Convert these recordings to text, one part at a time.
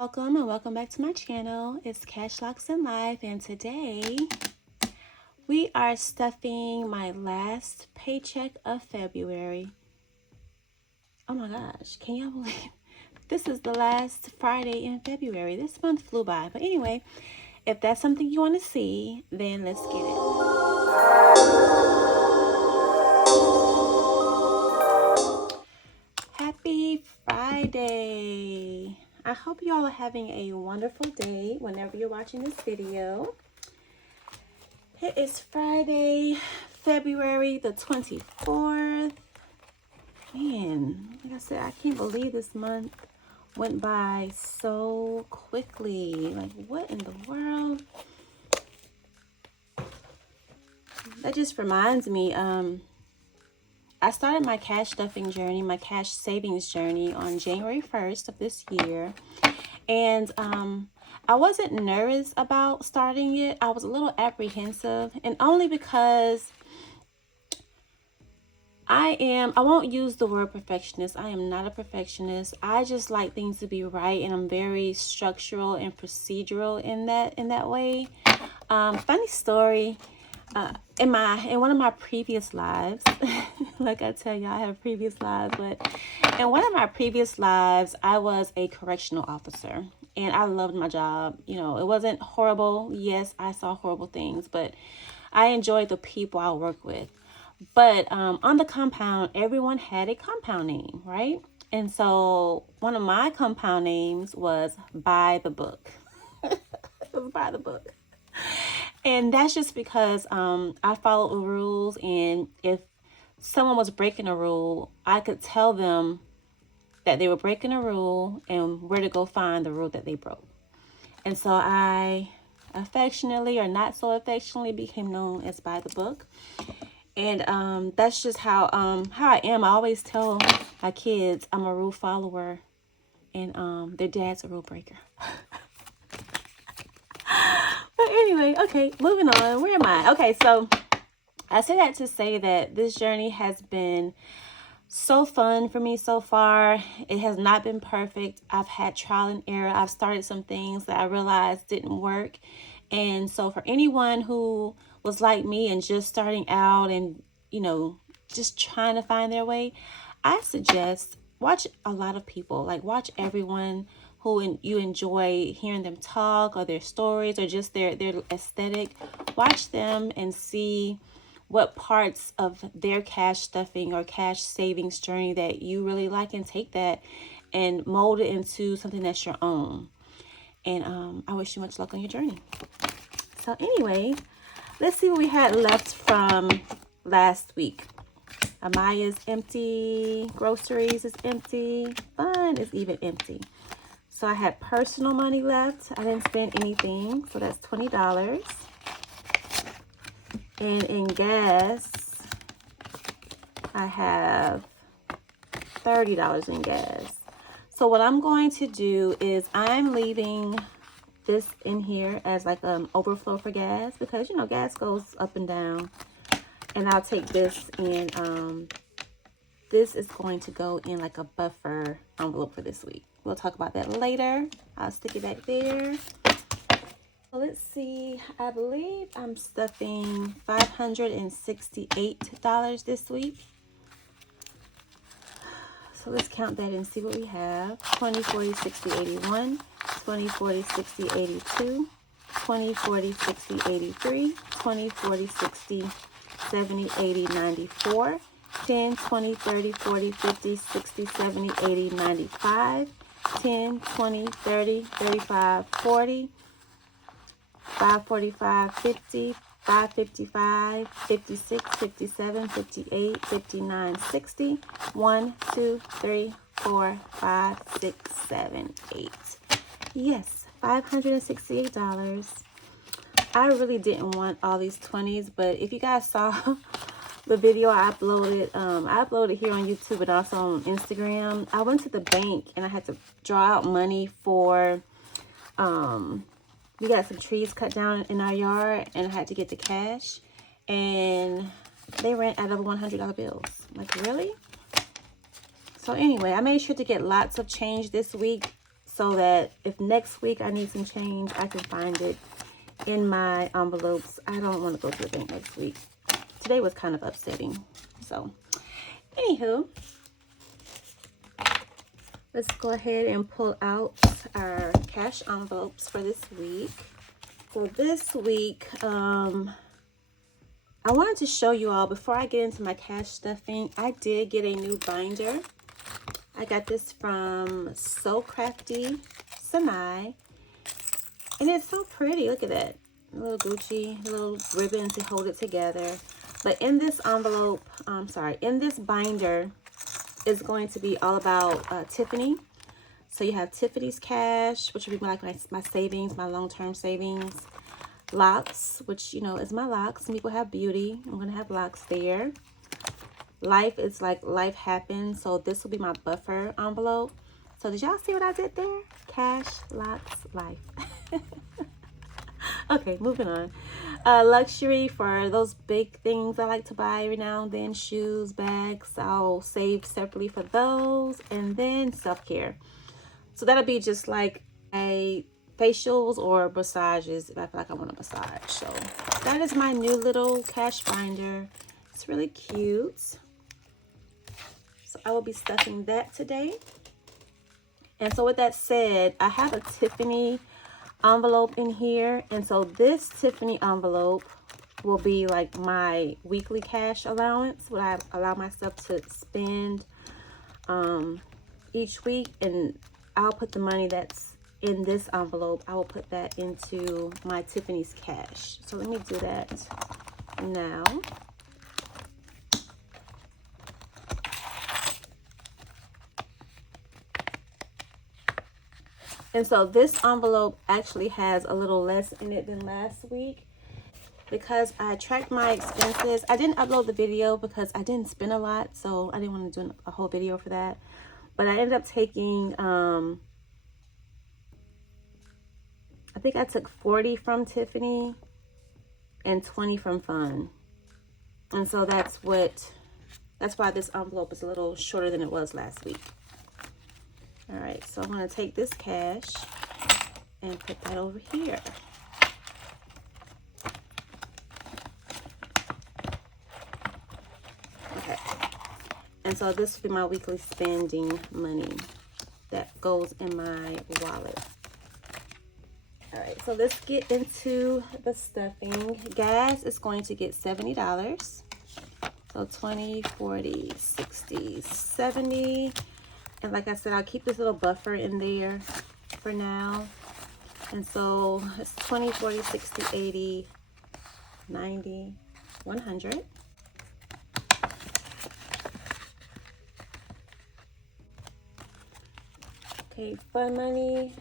Welcome and welcome back to my channel. It's Cash Locks in Life, and today we are stuffing my last paycheck of February. Oh my gosh, can y'all believe this is the last Friday in February? This month flew by. But anyway, if that's something you want to see, then let's get it. Happy Friday. I hope you all are having a wonderful day whenever you're watching this video. It is Friday, February the 24th. Man, like I said, I can't believe this month went by so quickly. Like, what in the world? That just reminds me, I started my cash stuffing journey, my cash savings journey on January 1st of this year. And I wasn't nervous about starting it. I was a little apprehensive, and only because I won't use the word perfectionist. I am not a perfectionist. I just like things to be right, and I'm very structural and procedural in that way. Funny story. In one of my previous lives, like I tell y'all, I have previous lives, but in one of my previous lives, I was a correctional officer, and I loved my job. You know, it wasn't horrible. Yes, I saw horrible things, but I enjoyed the people I worked with. But on the compound, everyone had a compound name, right? And so one of my compound names was By the Book. It was By the Book. And that's just because I follow the rules, and if someone was breaking a rule, I could tell them that they were breaking a rule and where to go find the rule that they broke. And so I affectionately or not so affectionately became known as By the Book. And that's just how I am. I always tell my kids I'm a rule follower, and their dad's a rule breaker. But anyway, okay, moving on. Where am I? Okay, so I say that to say that this journey has been so fun for me so far. It has not been perfect. I've had trial and error. I've started some things that I realized didn't work. And so for anyone who was like me and just starting out and, you know, just trying to find their way, I suggest watch a lot of people. Like, watch everyone who you enjoy hearing them talk, or their stories, or just their aesthetic. Watch them and see what parts of their cash stuffing or cash savings journey that you really like, and take that and mold it into something that's your own. And I wish you much luck on your journey. So anyway, let's see what we had left from last week. Amaya's empty. Groceries is empty. Fun is even empty. So I had personal money left. I didn't spend anything, so that's $20. And in gas, I have $30 in gas. So what I'm going to do is I'm leaving this in here as like overflow for gas, because, you know, gas goes up and down. And I'll take this, and this is going to go in like a buffer envelope for this week. We'll talk about that later. I'll stick it back there. So let's see. I believe I'm stuffing $568 this week. So let's count that and see what we have. 20, 40, 60, 81. 20, 40, 60, 82. 20, 40, 60, 83. 20, 40, 60, 70, 80, 94. 10, 20, 30, 40, 50, 60, 70, 80, 95. 10, 20, 30, 35, 40. 545, 50, 555, 56, 57, 58, 59, 60. 1, 2, 3, 4, 5, 6, 7, 8. Yes, $568. I really didn't want all these 20s, but if you guys saw the video I uploaded here on YouTube, but also on Instagram, I went to the bank and I had to draw out money for we got some trees cut down in our yard, and I had to get the cash, and they ran out of $100 bills. Like, really? So anyway, I made sure to get lots of change this week so that if next week I need some change, I can find it in my envelopes. I don't want to go to the bank next week. Today was kind of upsetting. So, anywho, let's go ahead and pull out our cash envelopes for this week. So this week, I wanted to show you all, before I get into my cash stuffing, I did get a new binder. I got this from So Crafty Sanai. And it's so pretty. Look at that. A little Gucci, little ribbon to hold it together. But in this envelope, in this binder is going to be all about Tiffany. So you have Tiffany's cash, which would be like my savings, my long-term savings. Locks, which, you know, is my locks. Some people have beauty. I'm going to have locks there. Life is like life happens. So this will be my buffer envelope. So did y'all see what I did there? Cash, locks, life. Okay, moving on. Luxury, for those big things I like to buy every now and then. Shoes, bags. I'll save separately for those. And then self-care. So that'll be just like a facials or massages if I feel like I want a massage. So that is my new little cash binder. It's really cute. So I will be stuffing that today. And so with that said, I have a Tiffany envelope in here. And so this Tiffany envelope will be like my weekly cash allowance, what I allow myself to spend each week. And I'll put the money that's in this envelope, I will put that into my Tiffany's cash. So let me do that now. And so this envelope actually has a little less in it than last week because I tracked my expenses. I didn't upload the video because I didn't spend a lot, so I didn't want to do a whole video for that. But I ended up taking, I think I took 40 from Tiffany and 20 from Fun. And so that's why this envelope is a little shorter than it was last week. All right, so I'm going to take this cash and put that over here. Okay. And so this will be my weekly spending money that goes in my wallet. All right, so let's get into the stuffing. Gas is going to get $70. So 20, 40, 60, 70. And like I said, I'll keep this little buffer in there for now. And so it's 20, 40, 60, 80, 90, 100. Okay, fun money.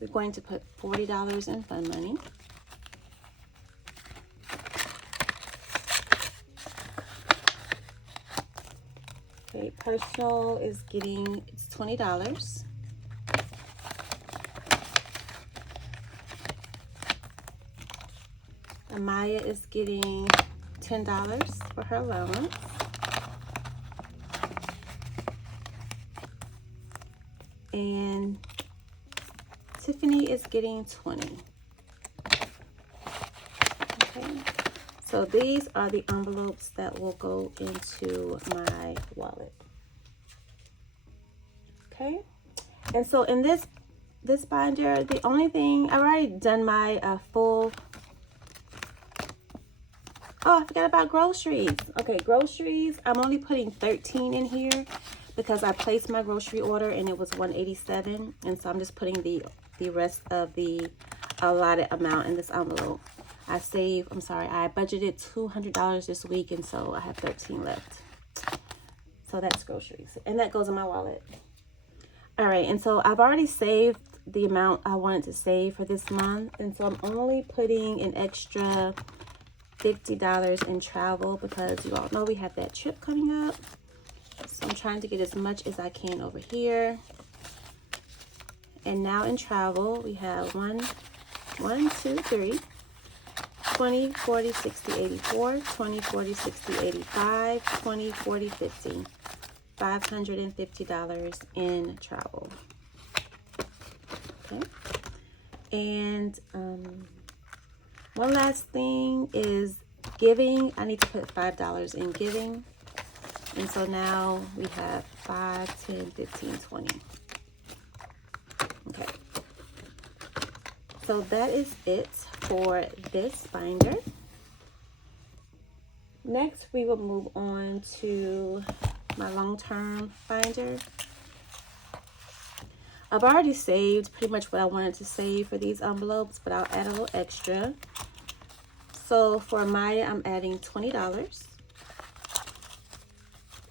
We're going to put $40 in fun money. Okay, personal is getting, it's $20. Amaya is getting $10 for her allowance. And Tiffany is getting 20. Okay. So these are the envelopes that will go into my wallet. Okay. And so in this binder, the only thing, I've already done my full. Oh, I forgot about groceries. Okay, groceries. I'm only putting 13 in here because I placed my grocery order and it was $187. And so I'm just putting the rest of the allotted amount in this envelope. I budgeted $200 this week, and so I have 13 left. So that's groceries, and that goes in my wallet. All right, and so I've already saved the amount I wanted to save for this month, and so I'm only putting an extra $50 in travel because you all know we have that trip coming up. So I'm trying to get as much as I can over here. And now in travel, we have 1, 2, 3. 20, 40, 60, 84, 20, 40, 60, 85, 20, 40, 50. $550 in travel. And one last thing is giving. I need to put $5 in giving. And so now we have 5, 10, 15, 20. Okay. So that is it for this binder. Next, we will move on to my long-term binder. I've already saved pretty much what I wanted to save for these envelopes, but I'll add a little extra. So for Maya, I'm adding $20.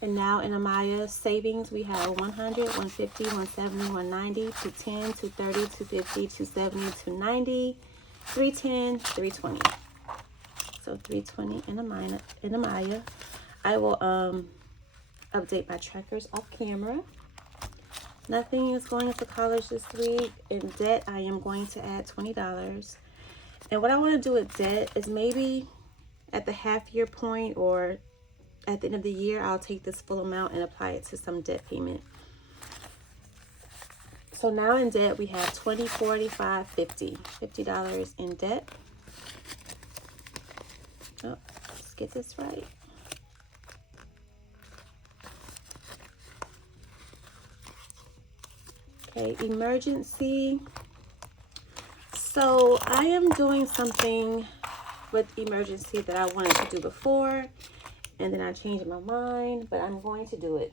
And now in Amaya savings, we have 100, 150, 170, 190, 210, 230, 250, 270, 290, 310, 320. So 320 in Amaya. I will update my trackers off camera. Nothing is going into college this week. In debt, I am going to add $20. And what I want to do with debt is maybe at the half-year point or at the end of the year, I'll take this full amount and apply it to some debt payment. So now in debt, we have $20, $45, $50. $50 in debt. Oh, let's get this right. Okay, emergency. So I am doing something with emergency that I wanted to do before, and then I changed my mind, but I'm going to do it.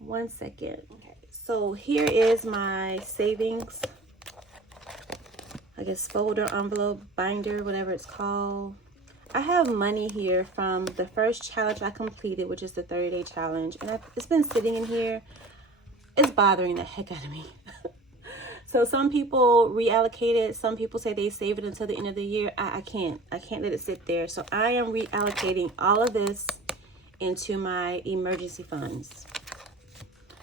1 second. Okay, so here is my savings, I guess folder, envelope, binder, whatever it's called. I have money here from the first challenge I completed, which is the 30-day challenge, and it's been sitting in here. It's bothering the heck out of me. So some people reallocate it. Some people say they save it until the end of the year. I can't let it sit there. So I am reallocating all of this into my emergency funds.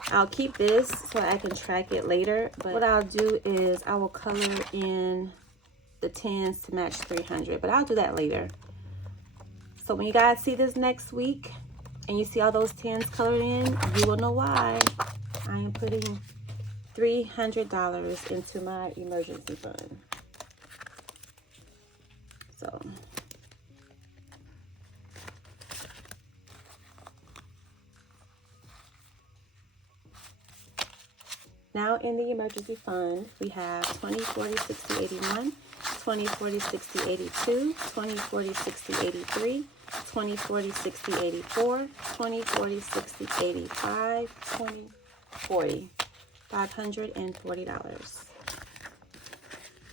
I'll keep this so I can track it later. But what I'll do is I will color in the 10s to match 300. But I'll do that later. So when you guys see this next week and you see all those 10s colored in, you will know why. I am putting $300 into my emergency fund. So now in the emergency fund, we have 20, 40, 60, 81, 20, 40, 60, 82, 20, 40, 60, 83, 20, 40, 60, 84, 20, 40, 60, 85, 20, 40. $540.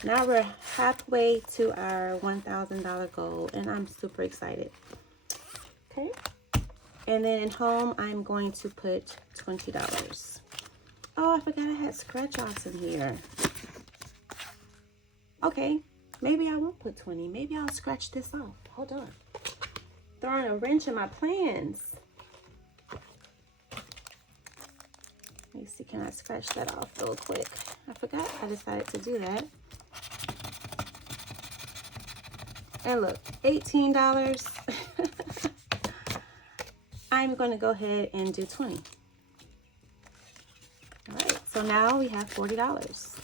Now we're halfway to our $1,000 goal, and I'm super excited. Okay. And then in home, I'm going to put $20. Oh, I forgot I had scratch offs in here. Okay, maybe I won't put 20. Maybe I'll scratch this off. Hold on. Throwing a wrench in my plans. Let me see, can I scratch that off real quick? I forgot I decided to do that. And look, $18. I'm going to go ahead and do 20. All right, so now we have $40.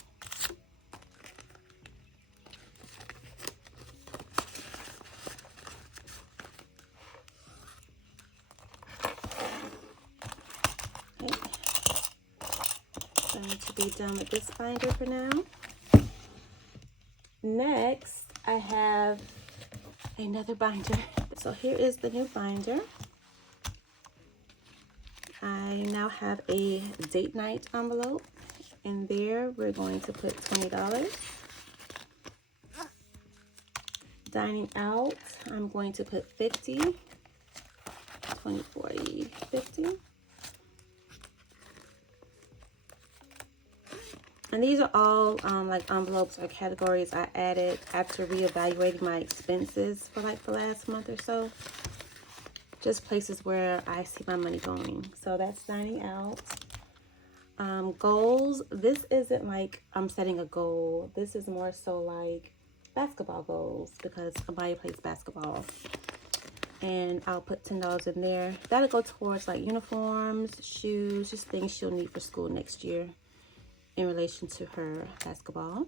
To be done with this binder for now. Next, I have another binder. So here is the new binder. I now have a date night envelope. In there, we're going to put $20. Dining out, I'm going to put 50. 20, 40, 50. And these are all like envelopes or categories I added after reevaluating my expenses for like the last month or so. Just places where I see my money going. So that's dining out. Goals. This isn't like I'm setting a goal. This is more so like basketball goals because Amaya plays basketball. And I'll put $10 in there. That'll go towards like uniforms, shoes, just things she'll need for school next year in relation to her basketball.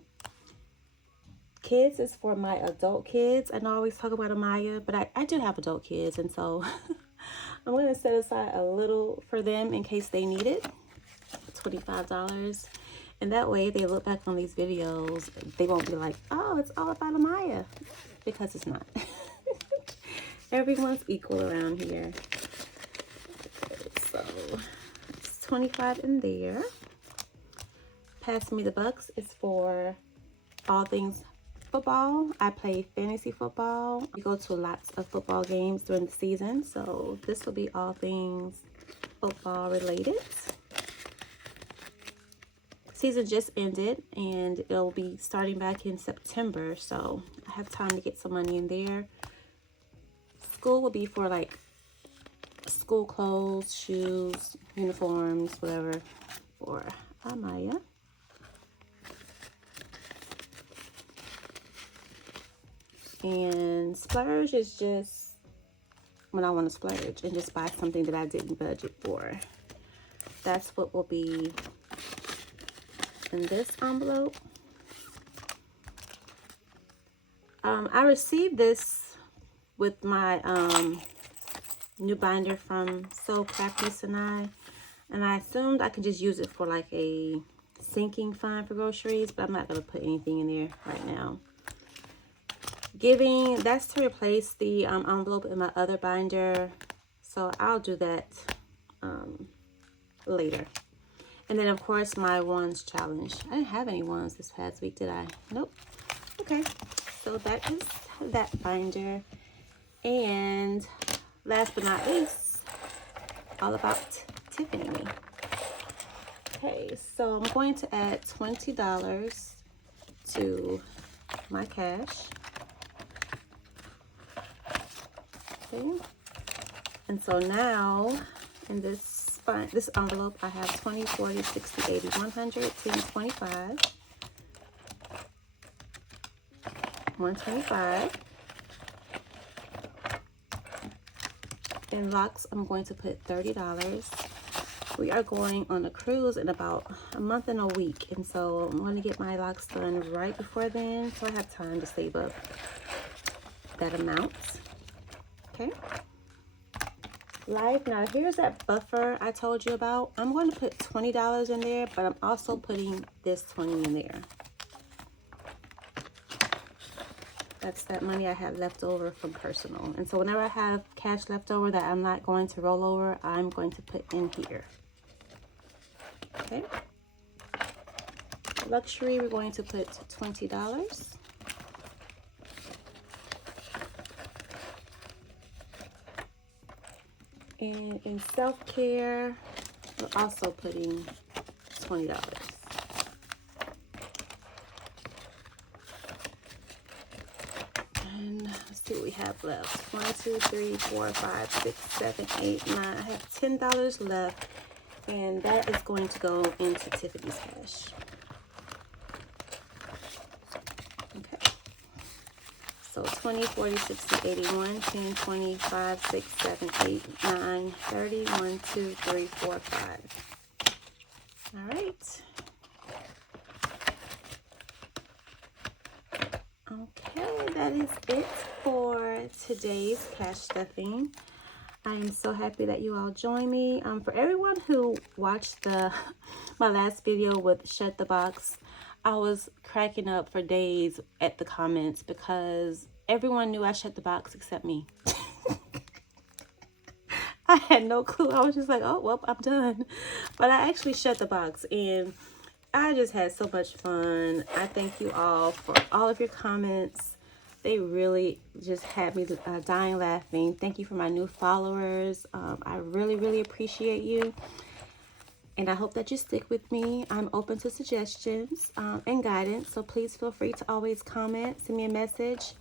Kids is for my adult kids. I know I always talk about Amaya, but I do have adult kids, and so I'm going to set aside a little for them in case they need it. $25. And that way they look back on these videos, they won't be like, oh, it's all about Amaya, because it's not. Everyone's equal around here. Okay, so it's 25 in there. Pass Me the Bucks is for all things football. I play fantasy football. We go to lots of football games during the season, so this will be all things football related. Season just ended and it'll be starting back in September, so I have time to get some money in there. School will be for like school clothes, shoes, uniforms, whatever, for Amaya. And splurge is just when I want to splurge and just buy something that I didn't budget for. That's what will be in this envelope. I received this with my new binder from So Crafty Sanai, and I assumed I could just use it for like a sinking fund for groceries, but I'm not going to put anything in there right now. Giving, that's to replace the envelope in my other binder, so I'll do that later. And then of course my ones challenge. I didn't have any ones this past week, did I? Nope. Okay, so that is that binder. And last but not least, all about Tiffany. Okay, so I'm going to add $20 to my cash. Okay, and so now in this envelope I have 20, 40, 60, 80, 100, 10, 25, 125. In locks, I'm going to put $30. We are going on a cruise in about a month and a week, and so I'm going to get my locks done right before then, so I have time to save up that amount. Okay. Life, now here's that buffer I told you about. I'm going to put $20 in there, but I'm also putting this 20 in there. That's that money I have left over from personal. And so whenever I have cash left over that I'm not going to roll over, I'm going to put in here. Okay. Luxury, we're going to put $20. And in self-care, we're also putting $20. And let's see what we have left. 1, 2, 3, 4, 5, 6, 7, 8, 9. I have $10 left, and that is going to go into Tiffany's cash. Okay. So 20, 40, 60, 81, 10, 20, 5, 6, 7, 8, 9, 30, 1, 2, 3, 4, 5. All right. Okay, that is it for today's cash stuffing. I am so happy that you all joined me. For everyone who watched my last video with Shut the Box, I was cracking up for days at the comments because everyone knew I shut the box except me. I had no clue. I was just like, oh, well, I'm done. But I actually shut the box, and I just had so much fun. I thank you all for all of your comments. They really just had me dying laughing. Thank you for my new followers. I really, really appreciate you. And I hope that you stick with me. I'm open to suggestions and guidance. So please feel free to always comment, send me a message,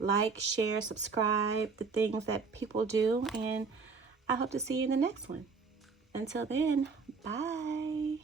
like, share, subscribe, the things that people do. And I hope to see you in the next one. Until then, bye.